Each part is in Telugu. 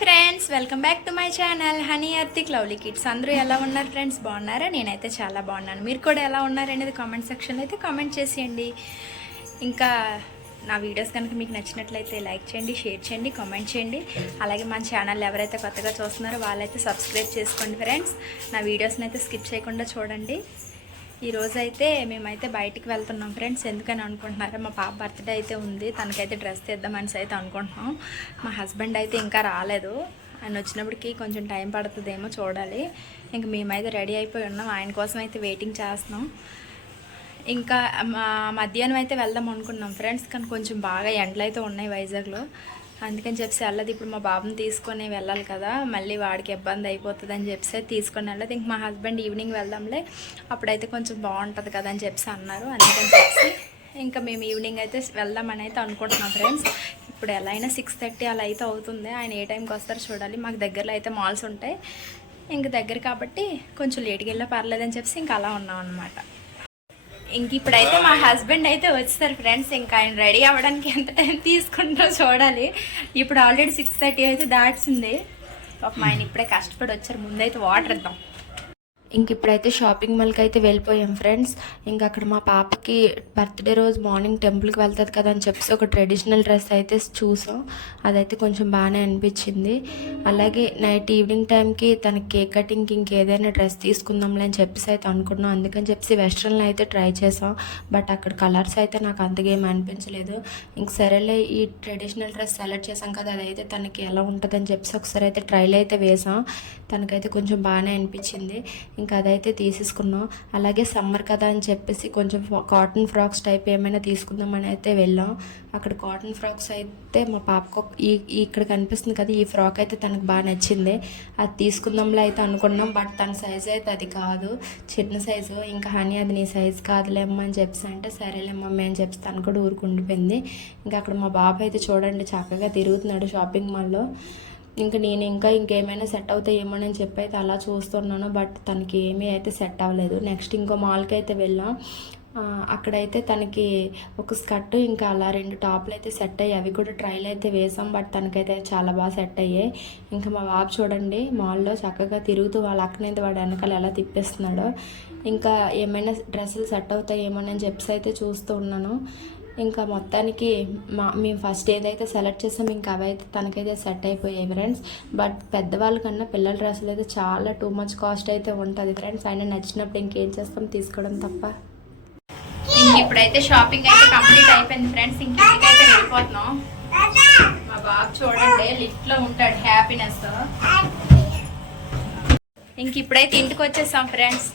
Friends, welcome back to my channel honey Arthik lovely kids. అందరూ ఎలా ఉన్నారు ఫ్రెండ్స్? బాగున్నారా? నేనైతే చాలా బాగున్నాను. మీరు కూడా ఎలా ఉన్నారు అనేది కామెంట్ సెక్షన్లో అయితే కామెంట్ చేసేయండి. ఇంకా నా వీడియోస్ కనుక మీకు నచ్చినట్లయితే లైక్ చేయండి, షేర్ చేయండి, కామెంట్ చేయండి. అలాగే మన ఛానల్ ఎవరైతే కొత్తగా చూస్తున్నారో వాళ్ళైతే సబ్స్క్రైబ్ చేసుకోండి ఫ్రెండ్స్. నా వీడియోస్ని అయితే స్కిప్ చేయకుండా చూడండి. ఈరోజైతే మేమైతే బయటికి వెళ్తున్నాం ఫ్రెండ్స్. ఎందుకని అనుకుంటున్నారా, మా పాప బర్త్డే అయితే ఉంది. తనకైతే డ్రెస్ తెద్దామని అయితే అనుకుంటున్నాం. మా హస్బెండ్ అయితే ఇంకా రాలేదు. ఆయన వచ్చినప్పటికి కొంచెం టైం పడుతుందేమో చూడాలి. ఇంక మేమైతే రెడీ అయిపోయి ఉన్నాం. ఆయన కోసం అయితే వెయిటింగ్ చేస్తున్నాం. ఇంకా మధ్యాహ్నం అయితే వెళ్దాం అనుకున్నాం ఫ్రెండ్స్. కానీ కొంచెం బాగా ఎండలు అయితే ఉన్నాయి వైజాగ్లో. అందుకని చెప్పి వెళ్ళదు. ఇప్పుడు మా బాబుని తీసుకొని వెళ్ళాలి కదా, మళ్ళీ వాడికి ఇబ్బంది అయిపోతుంది అని చెప్పి తీసుకొని వెళ్ళదు. ఇంక మా హస్బెండ్ ఈవినింగ్ వెళ్దాంలే, అప్పుడైతే కొంచెం బాగుంటుంది కదా అని చెప్పి అన్నారు. అందుకని చెప్పి ఇంకా మేము ఈవినింగ్ అయితే వెళ్దామని అయితే అనుకుంటున్నాం ఫ్రెండ్స్. ఇప్పుడు ఎలా అయినా 6:30 అలా అయితే అవుతుంది. ఆయన ఏ టైంకి వస్తారో చూడాలి. మాకు దగ్గరలో అయితే మాల్స్ ఉంటాయి. ఇంక దగ్గర కాబట్టి కొంచెం లేట్కి వెళ్ళా పర్లేదని చెప్పి ఇంకా అలా ఉన్నాం అనమాట. ఇంక ఇప్పుడైతే మా హస్బెండ్ అయితే వచ్చేసారు ఫ్రెండ్స్. ఇంకా ఆయన రెడీ అవ్వడానికి ఎంత టైం తీసుకుంటారో చూడాలి. ఇప్పుడు ఆల్రెడీ 6:30 అయితే దాటిసింది. పాపం ఆయన ఇప్పుడే కష్టపడి వచ్చారు. ముందైతే వాటర్ ఇద్దాం. ఇంక ఇప్పుడైతే షాపింగ్ మాల్కి అయితే వెళ్ళిపోయాం ఫ్రెండ్స్. ఇంకా అక్కడ మా పాపకి బర్త్డే రోజు మార్నింగ్ టెంపుల్కి వెళ్తుంది కదా అని చెప్పేసి ఒక ట్రెడిషనల్ డ్రెస్ అయితే చూసాం. అదైతే కొంచెం బాగానే అనిపించింది. అలాగే నైట్ ఈవినింగ్ టైంకి తనకి కేక్ కటింగ్కి ఇంకేదైనా డ్రెస్ తీసుకుందాంలే అని చెప్పేసి అయితే అనుకున్నాం. అందుకని చెప్పేసి వెస్ట్రన్లో అయితే ట్రై చేసాం. బట్ అక్కడ కలర్స్ అయితే నాకు అంతగా ఏమి అనిపించలేదు. ఇంక సరేలే ఈ ట్రెడిషనల్ డ్రెస్ సెలెక్ట్ చేసాం కదా, అదైతే తనకి ఎలా ఉంటుందని చెప్పేసి ఒకసారి అయితే ట్రైల్ అయితే వేసాం. తనకైతే కొంచెం బాగానే అనిపించింది. ఇంకా అదైతే తీసేసుకున్నాం. అలాగే సమ్మర్ కదా అని చెప్పేసి కొంచెం కాటన్ ఫ్రాక్స్ టైప్ ఏమైనా తీసుకుందామని అయితే వెళ్ళాం. అక్కడ కాటన్ ఫ్రాక్స్ అయితే మా పాపకు ఇక్కడ కనిపిస్తుంది కదా, ఈ ఫ్రాక్ అయితే తనకు బాగా నచ్చింది. అది తీసుకుందాంలో అయితే అనుకున్నాం. బట్ తన సైజ్ అయితే అది కాదు, చిన్న సైజు. ఇంకా హనీ అది నీ సైజ్ కాదులేమ్మా అని చెప్పేసి అంటే సరేలే మమ్మీ అని చెప్పి తను కూడా ఊరుకుండిపోయింది. ఇంకా అక్కడ మా బాబు అయితే చూడండి చక్కగా తిరుగుతున్నాడు షాపింగ్ మాల్లో. ఇంకా నేను ఇంకేమైనా సెట్ అవుతాయేమోనని చెప్పి అయితే అలా చూస్తున్నాను. బట్ తనకి ఏమీ అయితే సెట్ అవ్వలేదు. నెక్స్ట్ ఇంకో మాల్కి అయితే వెళ్ళాం. అక్కడైతే తనకి ఒక స్కర్ట్ ఇంకా అలా 2 టాప్లు అయితే సెట్ అయ్యాయి. అవి కూడా ట్రైల్ అయితే వేసాం. బట్ తనకైతే చాలా బాగా సెట్ అయ్యాయి. ఇంకా మా బాబు చూడండి మాల్లో చక్కగా తిరుగుతూ వాళ్ళ అక్కనైతే వాడు వెనకాల ఎలా తిప్పేస్తున్నాడో. ఇంకా ఏమైనా డ్రెస్సులు సెట్ అవుతాయేమోనని చెప్పి అయితే చూస్తూ ఉన్నాను. ఇంకా మొత్తానికి మేము ఫస్ట్ ఏదైతే సెలెక్ట్ చేసాం ఇంకా అవైతే తనకైతే సెట్ అయిపోయాయి ఫ్రెండ్స్. బట్ పెద్దవాళ్ళ కన్నా పిల్లల డ్రెస్సులు అయితే చాలా టూ మచ్ కాస్ట్ అయితే ఉంటుంది ఫ్రెండ్స్. ఆయన నచ్చినప్పుడు ఇంకేం చేస్తాం, తీసుకోవడం తప్ప. ఇంక ఇప్పుడైతే షాపింగ్ అయితే కంప్లీట్ అయిపోయింది ఫ్రెండ్స్. ఇంటికైతే వెళ్ళిపోతున్నాం. మా బాబు చూడండి లిఫ్ట్లో ఉంటాడు హ్యాపీనెస్. ఇంక ఇప్పుడైతే ఇంటికి వచ్చేసాం ఫ్రెండ్స్.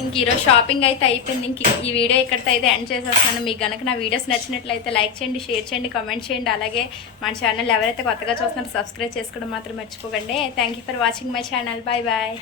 ఇంక ఈరోజు షాపింగ్ అయితే అయిపోయింది. ఇంక ఈ వీడియో ఇక్కడితో అయితే ఎండ్ చేసేస్తాను. మీకు కనుక నా వీడియోస్ నచ్చినట్లయితే లైక్ చేయండి, షేర్ చేయండి, కామెంట్ చేయండి. అలాగే మన ఛానల్ ఎవరైతే కొత్తగా చూస్తున్నారో సబ్స్క్రైబ్ చేసుకోవడం మాత్రం మర్చిపోకండి. Thank you for watching my channel. Bye bye.